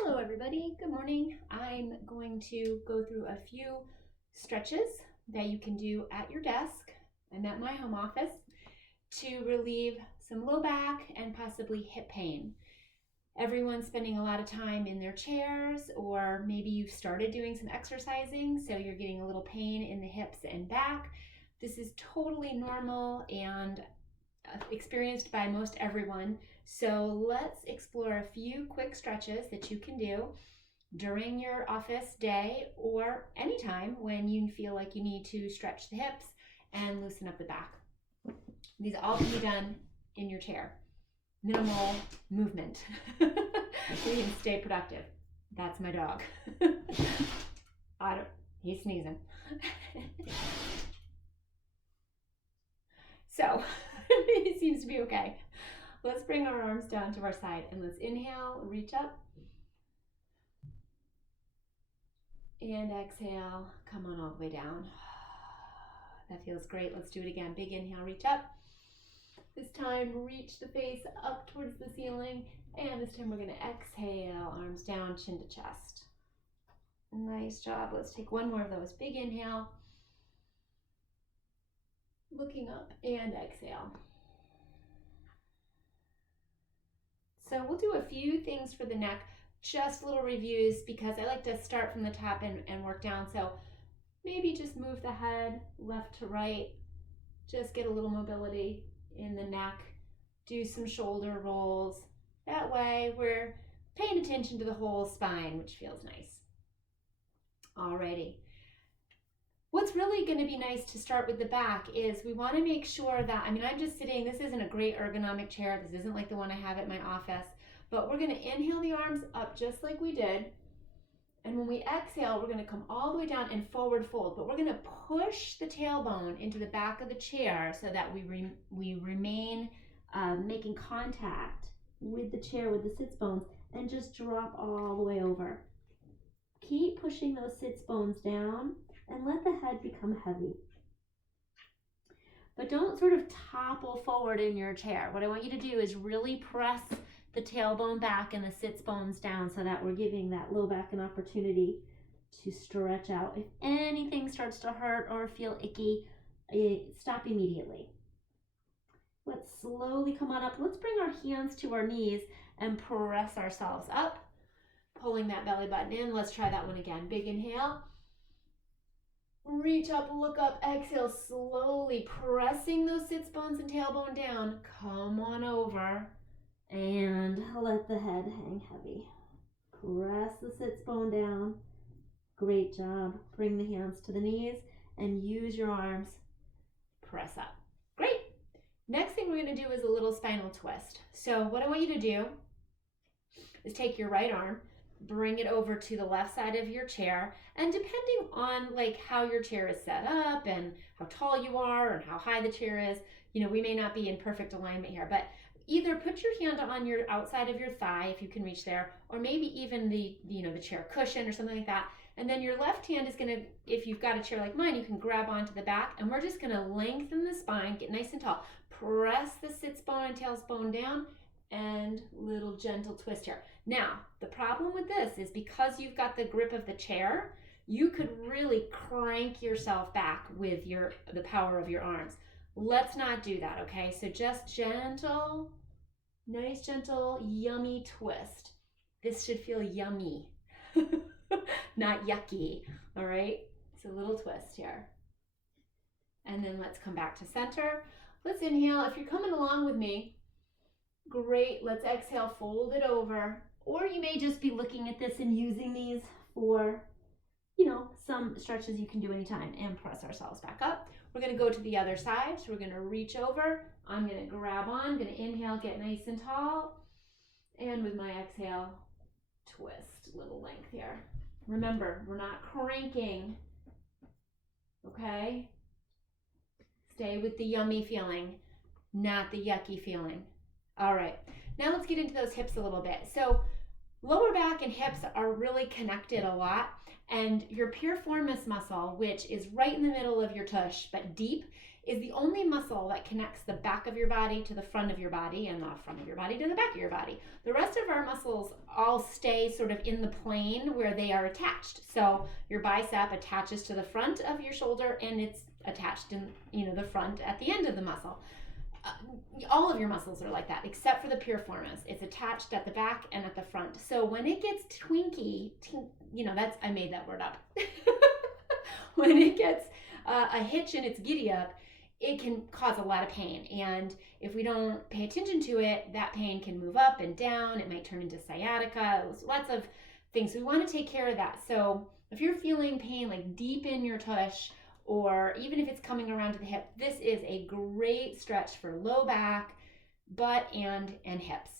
Hello everybody, good morning. I'm going to go through a few stretches that you can do at your desk. I'm at my home office to relieve some low back and possibly hip pain. Everyone's spending a lot of time in their chairs, or maybe you've started doing some exercising, so you're getting a little pain in the hips and back. This is totally normal and experienced by most everyone. So let's explore a few quick stretches that you can do during your office day or anytime when you feel like you need to stretch the hips and loosen up the back. These all can be done in your chair. Minimal movement. You can stay productive. That's my dog. He's sneezing. So it seems to be okay. Let's bring our arms down to our side and let's inhale, reach up. And exhale, come on all the way down. That feels great. Let's do it again. Big inhale, reach up. This time, reach the face up towards the ceiling. And this time we're gonna exhale, arms down, chin to chest. Nice job. Let's take one more of those. Big inhale. Looking up and exhale. So we'll do a few things for the neck, just little reviews because I like to start from the top and work down. So maybe just move the head left to right, just get a little mobility in the neck, do some shoulder rolls. That way we're paying attention to the whole spine, which feels nice. Alrighty. What's really going to be nice to start with the back is we want to make sure that, I'm just sitting, this isn't a great ergonomic chair, this isn't like the one I have at my office, but we're going to inhale the arms up just like we did, and when we exhale, we're going to come all the way down and forward fold, but we're going to push the tailbone into the back of the chair so that we remain making contact with the chair, with the sits bones, and just drop all the way over. Keep pushing those sits bones down and let the head become heavy. But don't sort of topple forward in your chair. What I want you to do is really press the tailbone back and the sits bones down so that we're giving that low back an opportunity to stretch out. If anything starts to hurt or feel icky, stop immediately. Let's slowly come on up. Let's bring our hands to our knees and press ourselves up, pulling that belly button in. Let's try that one again. Big inhale. Reach up, look up, exhale, slowly pressing those sits bones and tailbone down. Come on over and let the head hang heavy. Press the sits bone down. Great job. Bring the hands to the knees and use your arms. Press up. Great. Next thing we're going to do is a little spinal twist. So what I want you to do is take your right arm, bring it over to the left side of your chair, and depending on how your chair is set up and how tall you are and how high the chair is, we may not be in perfect alignment here, but either put your hand on your outside of your thigh if you can reach there, or maybe even the chair cushion or something like that. And then your left hand is going to, if you've got a chair like mine, you can grab onto the back, and we're just going to lengthen the spine, get nice and tall. Press the sits bone and tailbone down, and little gentle twist here. Now, the problem with this is because you've got the grip of the chair, you could really crank yourself back with the power of your arms. Let's not do that, okay? So just gentle, nice, gentle, yummy twist. This should feel yummy, not yucky, all right? So a little twist here. And then let's come back to center. Let's inhale. If you're coming along with me, great. Let's exhale, fold it over. Or you may just be looking at this and using these for, some stretches you can do anytime, and press ourselves back up. We're going to go to the other side. So we're going to reach over. I'm going to grab on, going to inhale, get nice and tall. And with my exhale, twist, little length here. Remember, we're not cranking, okay? Stay with the yummy feeling, not the yucky feeling. All right, now let's get into those hips a little bit. So lower back and hips are really connected a lot, and your piriformis muscle, which is right in the middle of your tush but deep, is the only muscle that connects the back of your body to the front of your body and the front of your body to the back of your body. The rest of our muscles all stay sort of in the plane where they are attached. So your bicep attaches to the front of your shoulder and it's attached in, the front at the end of the muscle. All of your muscles are like that, except for the piriformis. It's attached at the back and at the front. So when it gets twinky, I made that word up. When it gets a hitch and it's giddy up, it can cause a lot of pain. And if we don't pay attention to it, that pain can move up and down. It might turn into sciatica. Lots of things. We want to take care of that. So if you're feeling pain like deep in your tush, or even if it's coming around to the hip, this is a great stretch for low back, butt, and hips.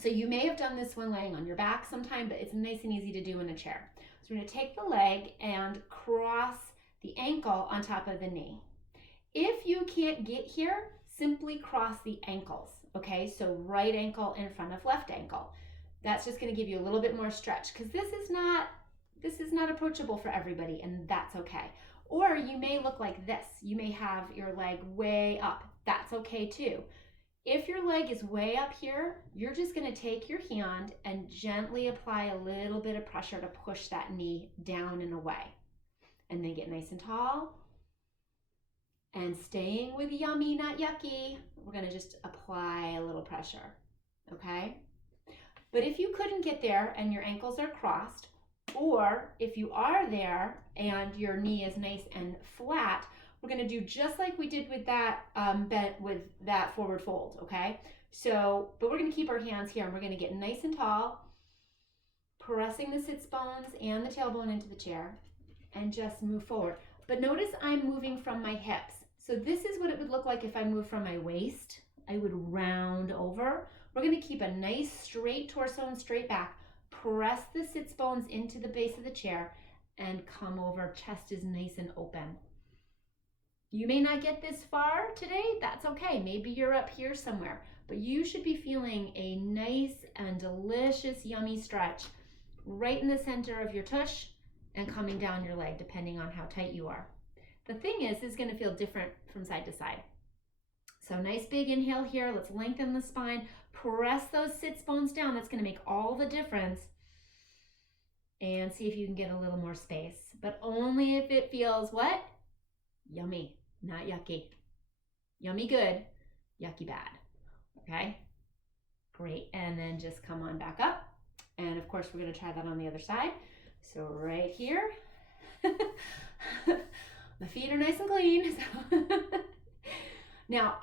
So you may have done this one laying on your back sometime, but it's nice and easy to do in a chair. So we're going to take the leg and cross the ankle on top of the knee. If you can't get here, simply cross the ankles, okay? So right ankle in front of left ankle. That's just going to give you a little bit more stretch because this is not approachable for everybody, and that's okay. Or you may look like this. You may have your leg way up. That's okay too. If your leg is way up here, you're just going to take your hand and gently apply a little bit of pressure to push that knee down and away. And then get nice and tall. And staying with yummy, not yucky, we're going to just apply a little pressure, okay? But if you couldn't get there and your ankles are crossed, or if you are there and your knee is nice and flat, we're going to do just like we did with that forward fold, okay? So, but we're going to keep our hands here and we're going to get nice and tall, pressing the sits bones and the tailbone into the chair and just move forward. But notice I'm moving from my hips. So this is what it would look like if I moved from my waist. I would round over. We're going to keep a nice straight torso and straight back. Press the sits bones into the base of the chair and come over. Chest is nice and open. You may not get this far today. That's okay. Maybe you're up here somewhere, but you should be feeling a nice and delicious, yummy stretch right in the center of your tush and coming down your leg, depending on how tight you are. The thing is, it's going to feel different from side to side. So nice big inhale here. Let's lengthen the spine. Press those sits bones down. That's going to make all the difference. And see if you can get a little more space. But only if it feels what? Yummy, not yucky. Yummy good, yucky bad. Okay? Great. And then just come on back up. And of course, we're going to try that on the other side. So right here. The feet are nice and clean. Now,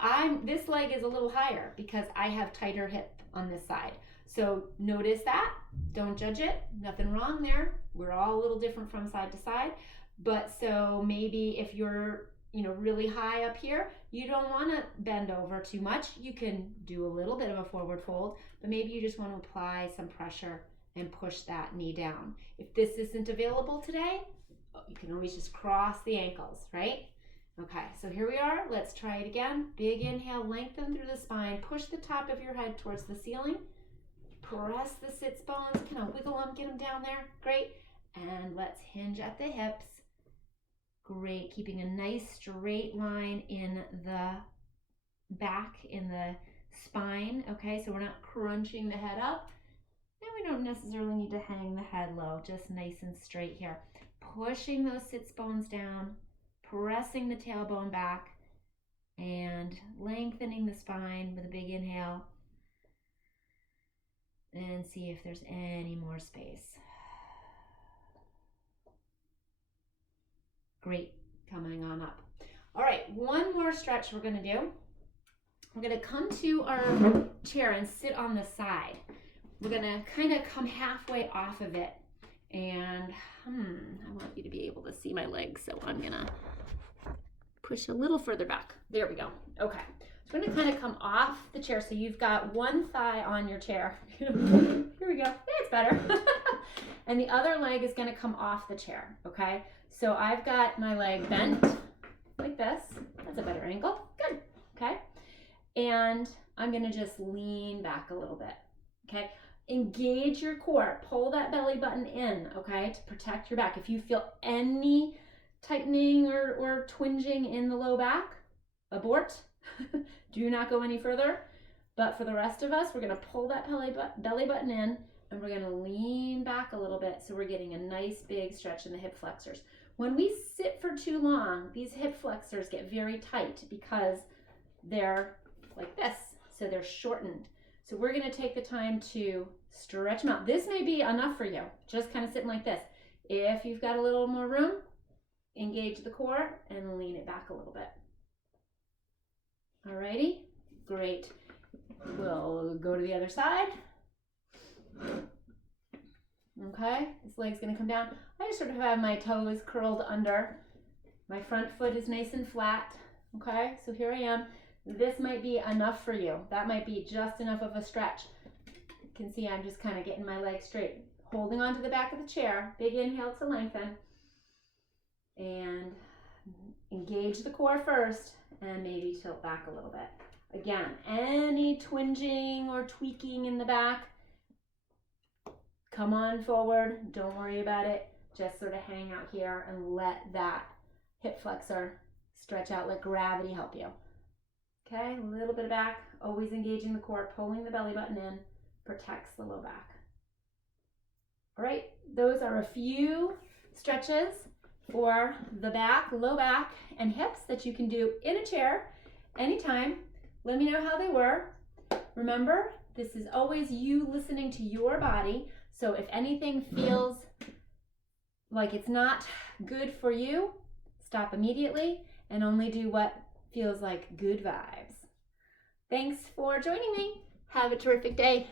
this leg is a little higher because I have tighter hip on this side. So notice that. Don't judge it. Nothing wrong there. We're all a little different from side to side. But so maybe if you're, really high up here, you don't want to bend over too much. You can do a little bit of a forward fold, but maybe you just want to apply some pressure and push that knee down. If this isn't available today, you can always just cross the ankles, right? Okay, so here we are. Let's try it again. Big inhale, lengthen through the spine. Push the top of your head towards the ceiling. Press the sits bones, kind of wiggle them, get them down there. Great. And let's hinge at the hips. Great, keeping a nice straight line in the back, in the spine. Okay, so we're not crunching the head up. And we don't necessarily need to hang the head low, just nice and straight here. Pushing those sits bones down, pressing the tailbone back, and lengthening the spine with a big inhale. And see if there's any more space. Great, coming on up. All right, one more stretch we're going to do. We're going to come to our chair and sit on the side. We're going to kind of come halfway off of it. And I want you to be able to see my legs, so I'm going to push a little further back. There we go. Okay. So we're going to kind of come off the chair. So you've got one thigh on your chair. Here we go. It's better. And the other leg is going to come off the chair. Okay. So I've got my leg bent like this. That's a better angle. Good. Okay. And I'm going to just lean back a little bit. Okay. Engage your core. Pull that belly button in, okay, to protect your back. If you feel any tightening or twinging in the low back, abort. Do not go any further. But for the rest of us, we're gonna pull that belly button in, and we're gonna lean back a little bit so we're getting a nice big stretch in the hip flexors. When we sit for too long, these hip flexors get very tight because they're like this, so they're shortened. So we're gonna take the time to stretch them out. This may be enough for you, just kind of sitting like this. If you've got a little more room, engage the core and lean it back a little bit. Alrighty, great. We'll go to the other side. Okay, this leg's gonna come down. I just sort of have my toes curled under. My front foot is nice and flat. Okay, so here I am. This might be enough for you. That might be just enough of a stretch. You can see I'm just kind of getting my legs straight. Holding onto the back of the chair. Big inhale to lengthen. And engage the core first and maybe tilt back a little bit. Again, any twinging or tweaking in the back, come on forward. Don't worry about it. Just sort of hang out here and let that hip flexor stretch out, let gravity help you. Okay, a little bit of back, always engaging the core, pulling the belly button in, protects the low back. All right, those are a few stretches for the back, low back, and hips that you can do in a chair anytime. Let me know how they were. Remember, this is always you listening to your body. So if anything feels like it's not good for you, stop immediately and only do what feels like good vibes. Thanks for joining me. Have a terrific day.